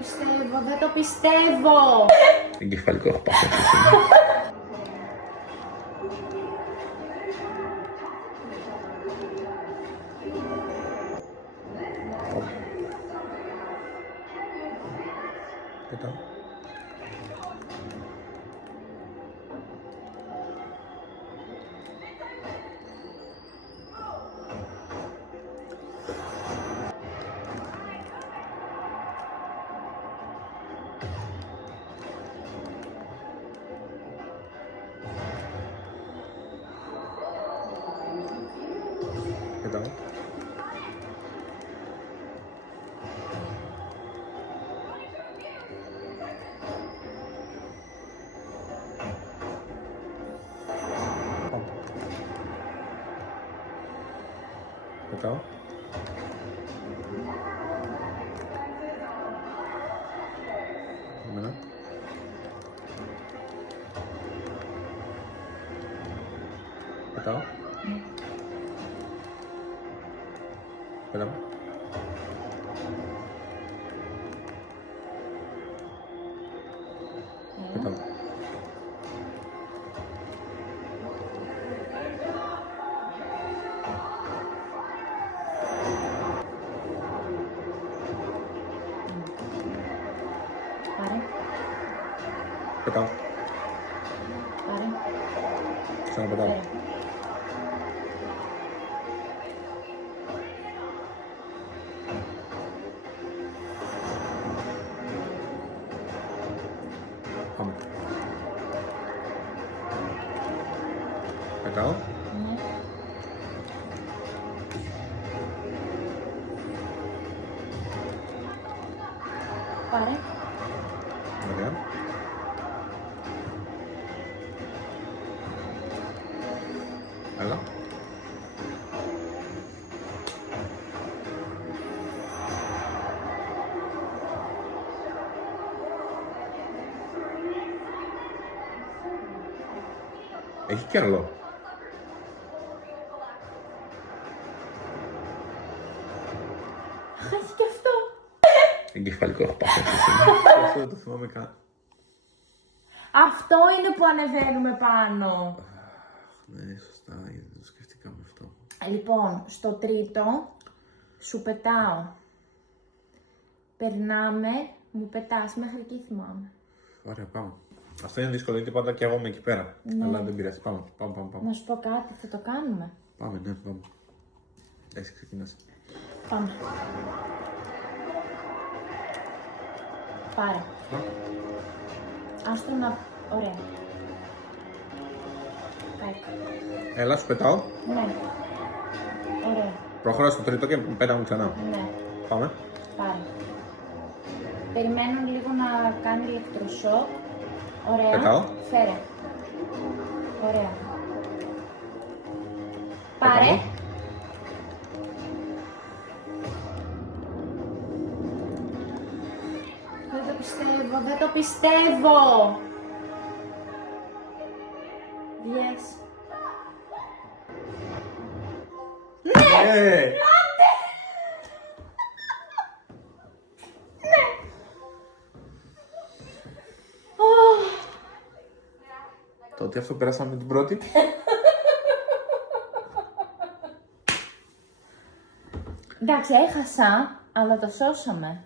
πιστεύω, δεν το πιστεύω. Εγκεφαλικό έχω πάθει. Πετάω. Πετάω. Πετάω. Εμένα. Πετάω. Πετάω. Πετάω. Πάρε, Πετάω. πάρε. Ξαναπετάω. Φέρε. Πάμε. Πετάω. Ναι. Πάρε. Ωραία. Έλα. Έχει κι άλλο. Χάσει και αυτό. Εγκεφαλικό έχω πάθει. Αυτό δεν το θυμάμαι καν. Αυτό είναι που ανεβαίνουμε πάνω. Ναι, σωστά, γιατί δεν το σκεφτήκαμε αυτό. Λοιπόν, στο τρίτο σου πετάω. Περνάμε, μου πετάς, μέχρι εκεί θυμάμαι. Ωραία, πάμε. Αυτό είναι δύσκολο γιατί πάντα και εγώ είμαι εκεί πέρα. Ναι. Αλλά δεν πειράζει. Πάμε. Να σου πω κάτι, θα το κάνουμε. Πάμε, ναι, πάμε. Εσύ ξεκινάς. Πάμε. Πάρε. Άστο να... Ωραία. Κάτω. Έλα, σου πετάω. Ναι. Ωραία. Προχωρά στο τρίτο και πέτα μου ξανά. Ναι. Πάμε. Πάρε. Περιμένω λίγο να κάνει ηλεκτροσόκ. Ωραία. Πετάω. Φέρε. Ωραία. Πάρε. Πετάω. Δεν το πιστεύω, δεν το πιστεύω. Yes. Ναι! Το ότι αυτό πέρασαμε την πρώτη. Εντάξει, έχασα, αλλά το σώσαμε.